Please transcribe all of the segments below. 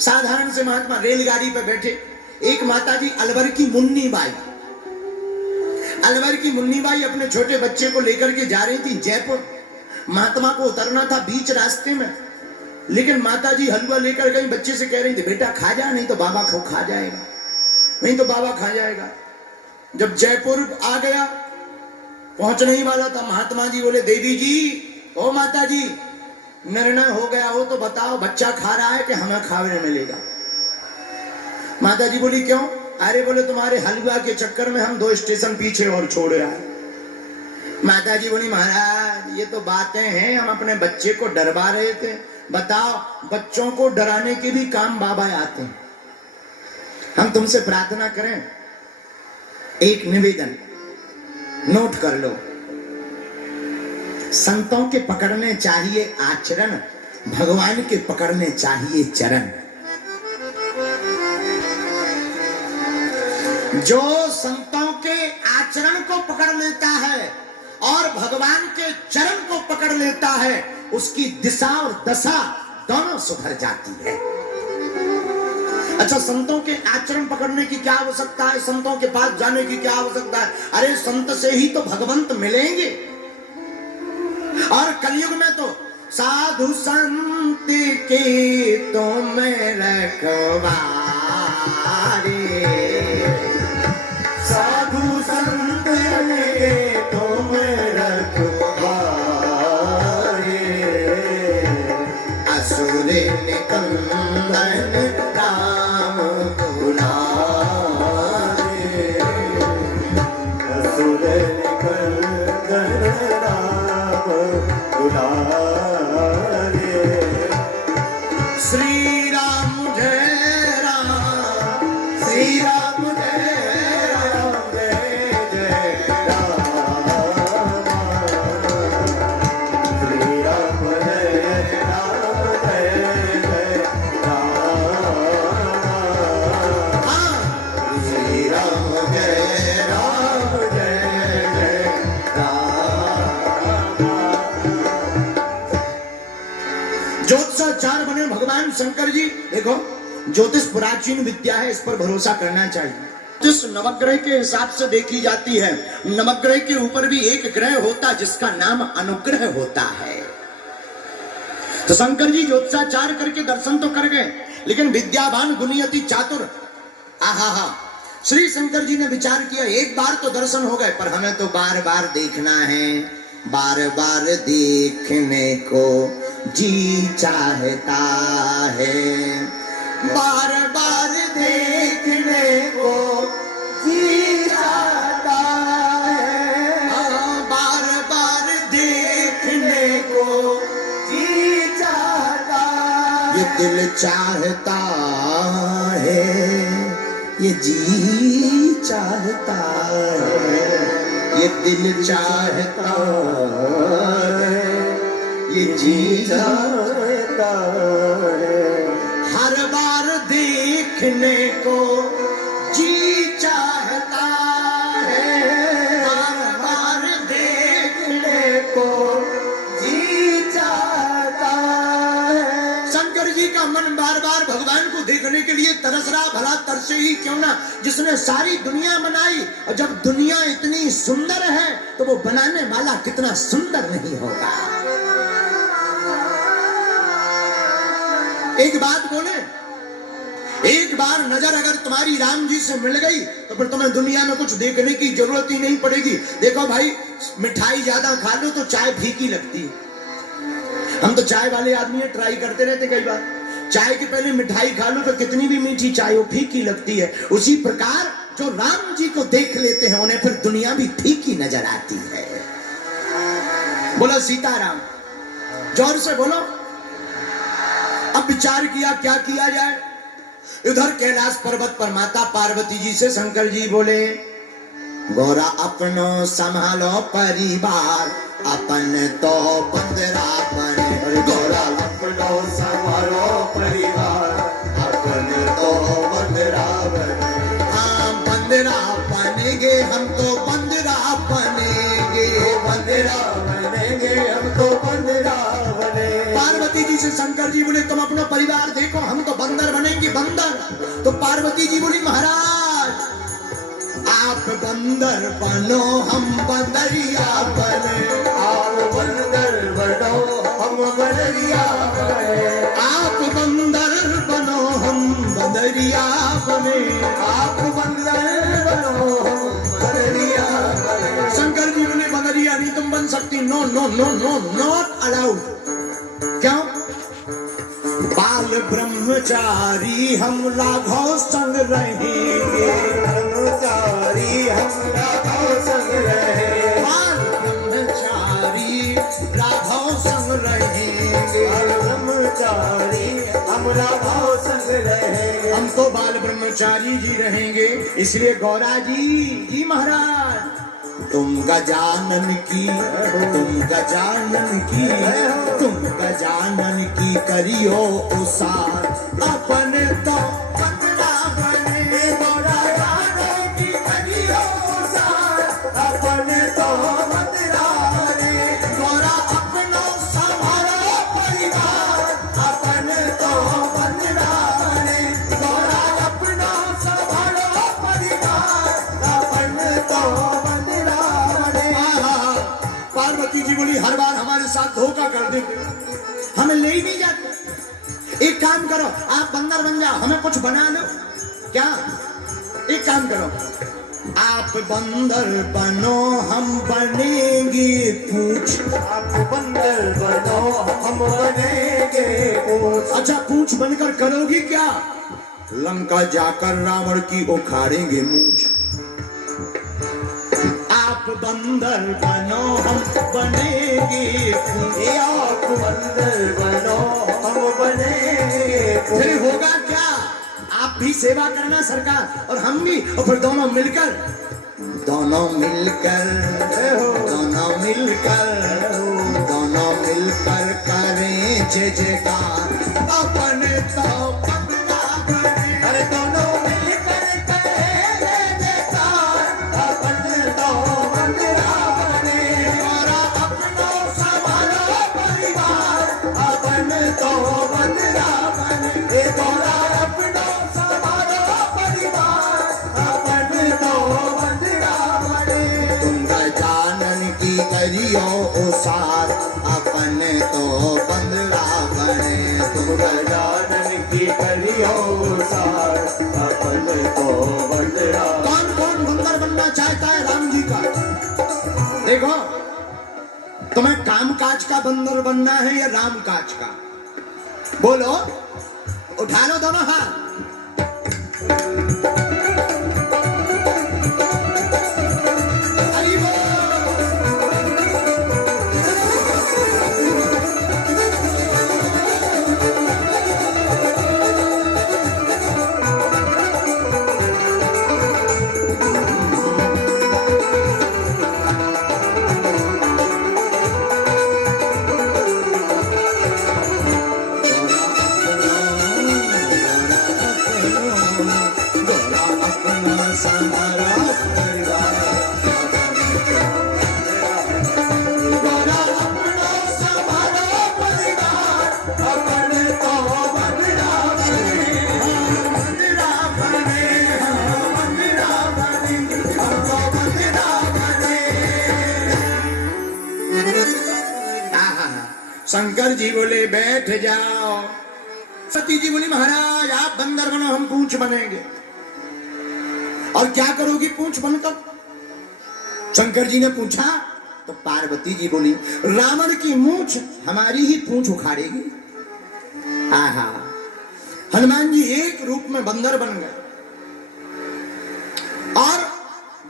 साधारण से महात्मा रेलगाड़ी पर बैठे, एक माता जी अलवर की मुन्नी बाई, अलवर की मुन्नी बाई अपने छोटे बच्चे को लेकर के जा रही थी जयपुर। महात्मा को उतरना था बीच रास्ते में, लेकिन माता जी हलवा लेकर गई, बच्चे से कह रही थी बेटा खा जा, नहीं तो बाबा को खा जाएगा, नहीं तो बाबा खा जाएगा। जब जयपुर आ गया, पहुंचने ही वाला था, महात्मा जी बोले देवी जी, ओ माता जी, निर्णय हो गया हो तो बताओ, बच्चा खा रहा है कि हमें खाने मिलेगा? माता जी बोली क्यों? अरे बोले तुम्हारे हलवा के चक्कर में हम 2 स्टेशन पीछे और छोड़ रहा है। माता जी बोली महाराज ये तो बातें हैं, हम अपने बच्चे को डरवा रहे थे। बताओ, बच्चों को डराने के भी काम बाबा आते हैं। हम तुमसे प्रार्थना करें, एक निवेदन नोट कर लो, संतों के पकड़ने चाहिए आचरण, भगवान के पकड़ने चाहिए चरण। जो संतों के आचरण को पकड़ लेता है और भगवान के चरण को पकड़ लेता है, उसकी दिशा और दशा दोनों सुधर जाती है। अच्छा, संतों के आचरण पकड़ने की क्या आवश्यकता है? संतों के पास जाने की क्या आवश्यकता है? अरे संत से ही तो भगवंत मिलेंगे। और कलयुग में तो साधु संत के तुम रखवारे, साधु संत के तुम रखवारे, असुर निकंदन राम दुलारे, असुर निकंदन राम दुलारे। श्री राम जय राम, श्री राम जय राम, जय जय राम, श्री राम जय राम, जय जय राम, श्री राम जय राम, जय जय राम। ज्योतिषाचार्य बने भगवान शंकर जी। देखो, ज्योतिष प्राचीन विद्या है, इस पर भरोसा करना चाहिए। ज्योतिष नवग्रह के हिसाब से देखी जाती है। नवग्रह के ऊपर भी एक ग्रह होता जिसका नाम अनुग्रह होता है। तो शंकर जी ज्योतिषाचार्य करके दर्शन तो कर गए, लेकिन विद्यावान गुणी अति चातुर, आहा, श्री शंकर जी ने विचार किया, एक बार तो दर्शन हो गए, पर हमें तो बार बार देखना है, बार बार देखने को जी चाहता है, बार बार देखने को जी चाहता है, बार बार देखने को जी चाहता है, ये दिल चाहता है, ये जी चाहता है, ये दिल चाहता है, ये जी चाहता है, हर बार देखने को जी चाहता है, हर बार देखने को जी चाहता है। शंकर जी का मन बार बार भगवान को देखने के लिए तरस रहा। भला तरसे ही क्यों ना, जिसने सारी दुनिया बनाई, और जब दुनिया इतनी सुंदर है तो वो बनाने वाला कितना सुंदर नहीं होगा। एक बात बोले, एक बार नजर अगर तुम्हारी राम जी से मिल गई तो फिर तुम्हें दुनिया में कुछ देखने की जरूरत ही नहीं पड़ेगी। देखो भाई, मिठाई ज्यादा खा लो तो चाय फीकी लगती है। हम तो चाय वाले आदमी है, ट्राई करते रहते कई बार, चाय के पहले मिठाई खा लो तो कितनी भी मीठी चाय वो फीकी लगती है। उसी प्रकार जो राम जी को देख लेते हैं उन्हें फिर दुनिया भी फीकी नजर आती है। बोलो सीताराम, जोर से बोलो। अब विचार किया क्या किया जाए। इधर कैलाश पर्वत पर माता पार्वती जी से शंकर जी बोले, गौरा अपनो संभालो परिवार, अपन तो बंदरा बने, गौरा अपनो संभालो परिवार, अपन तो बंदरा बने। हाँ बंदरा बनेंगे हम, तो बंदरा बनेंगे, बंदरा बनेंगे हम, तो बंदरा बने। पार्वती जी से शंकर जी बोले तुम अपना परिवार देखो, हम तो बंदर बनेंगे बंदर। तो पार्वती जी बोली महाराज आप बंदर बनो हम बंदरिया बने, आप बंदर बनो हम बंदरिया बने, आप बंदर बनो हम बंदरिया बने, आप बंदर बनो हम बंदरिया बने। शंकर जी बोले बंदरिया नहीं तुम बन सकती, no no no no not allowed. क्यों? बाल ब्रह्मचारी हम राघव संग रहेंगे, ब्रह्मचारी हम राघव संग रहे, बाल ब्रह्मचारी राघव संग रहेंगे, ब्रह्मचारी हम राघव संग रहे। हम तो बाल ब्रह्मचारी जी रहेंगे। इसलिए गौरा जी महाराज तुम गजानन की, तुम गजानन की, तुम गजानन की करियो उसार, अपने तो बंदरा बने, गौरा जाने की करियो उसार, अपने तो बंदरा बने, गौरा अपनो संभालो परिवार, अपने तो बंदरा बने, गौरा अपना संभालो परिवार, अपने तो बंदरा बने। पार्वती जी बोली हर बार हमारे साथ धोखा कर देते, हमें ले ही नहीं जाते। एक काम करो आप बंदर बन जाओ, हमें कुछ बना लो। क्या? एक काम करो आप बंदर बनो हम बनेंगे पूछ। आप बंदर बनो हम बनेंगे पूछ। अच्छा पूछ बनकर करोगी क्या? लंका जाकर रावण की उखाड़ेंगे मूछ। आप बंदर बनो हम बनेंगे पूछ। आप बंदर बनो हम बनेंगे पूछ। फिर होगा क्या? आप भी सेवा करना सरकार और हम भी, और फिर दोनों मिलकर दोनों मिलकर करें जय जयकार, अपने तो बंदरा बने। अरे दोनों मिलकर करें जय जयकार, अपने तो बंदरा बने। गौरा अपनो संभालो परिवार, अपने तो बंदरा बने। ए गौरा अपना संभालो परिवार, अपने तो बंदरा बने। तुम गजानन की करियो उसार, अपने तो बंदरा बने। तुम गजानन की करियो सार, अपने तो बंदरा। कौन कौन बंदर बनना चाहता है राम जी का? देखो तुम्हें काम काज का बंदर बनना है या राम काज का? बोलो, उठा लो दोनों हाथ। हरि बोल। शंकर जी बोले बैठ जाओ। सती जी बोली महाराज आप बंदर बनो हम पूंछ बनेंगे। और क्या करोगी पूंछ बनकर? शंकर जी ने पूछा तो पार्वती जी बोली रावण की मूंछ हमारी ही पूंछ उखाड़ेगी। आहा, हनुमान जी एक रूप में बंदर बन गए और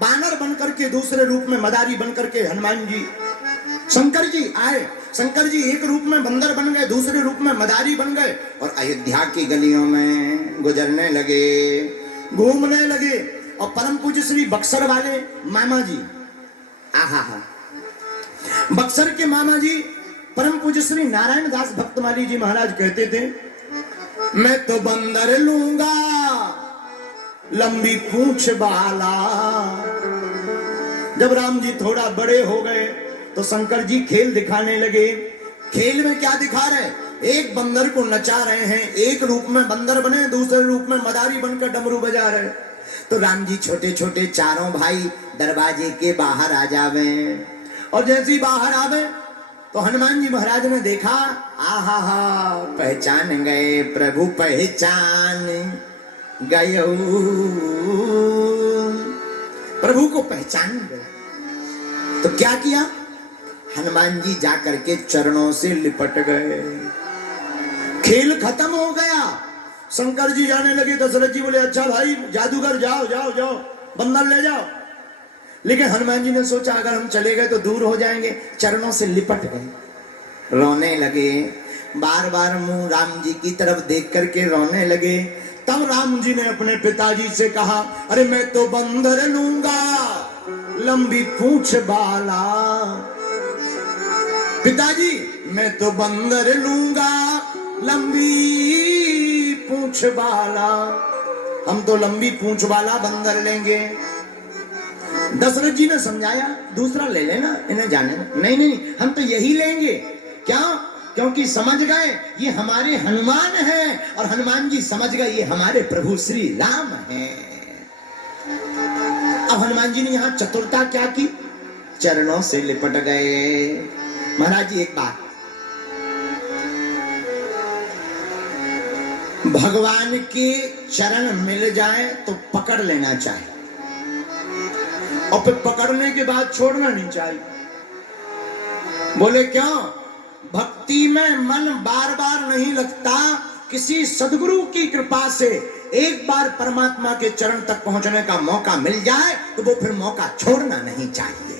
बानर बनकर के दूसरे रूप में मदारी बनकर के हनुमान जी शंकर जी आए। शंकर जी एक रूप में बंदर बन गए, दूसरे रूप में मदारी बन गए और अयोध्या की गलियों में गुजरने लगे, घूमने लगे। और परम पूज्य श्री बक्सर वाले मामा जी, आहा हा, बक्सर के मामा जी परम पूज्य श्री नारायण दास भक्तमाली जी महाराज कहते थे मैं तो बंदर लूंगा लंबी पूंछ वाला। जब राम जी थोड़ा बड़े हो गए तो शंकर जी खेल दिखाने लगे। खेल में क्या दिखा रहे? एक बंदर को नचा रहे हैं, एक रूप में बंदर बने, दूसरे रूप में मदारी बनकर डमरू बजा रहे। तो राम जी छोटे छोटे चारों भाई दरवाजे के बाहर आ जावे, और जैसे ही बाहर आवे तो हनुमान जी महाराज ने देखा, आहा हा, पहचान गए प्रभु, पहचान गए, प्रभु को पहचान गए। तो क्या किया, हनुमान जी जाकर के चरणों से लिपट गए। खेल खत्म हो गया। शंकर जी जाने लगे, दशरथ जी बोले अच्छा भाई जादूगर जाओ जाओ जाओ, बंदर ले जाओ। लेकिन हनुमान जी ने सोचा अगर हम चले गए तो दूर हो जाएंगे, चरणों से लिपट गए, रोने लगे, बार बार मुंह राम जी की तरफ देख करके रोने लगे। तब राम जी ने अपने पिताजी से कहा, अरे मैं तो बंदर लूंगा लंबी पूंछ वाला, पिताजी मैं तो बंदर लूंगा लंबी पूंछ वाला, हम तो लंबी पूंछ वाला बंदर लेंगे। दशरथ जी ने समझाया दूसरा ले लेना, इन्हें जाने नहीं नहीं हम तो यही लेंगे। क्या? क्योंकि समझ गए ये हमारे हनुमान हैं, और हनुमान जी समझ गए ये हमारे प्रभु श्री राम हैं। अब हनुमान जी ने यहां चतुरता क्या की, चरणों से लिपट गए। महाराज जी एक बात, भगवान के चरण मिल जाए तो पकड़ लेना चाहिए, और फिर पकड़ने के बाद छोड़ना नहीं चाहिए। बोले क्यों? भक्ति में मन बार बार नहीं लगता, किसी सदगुरु की कृपा से एक बार परमात्मा के चरण तक पहुंचने का मौका मिल जाए तो वो फिर मौका छोड़ना नहीं चाहिए।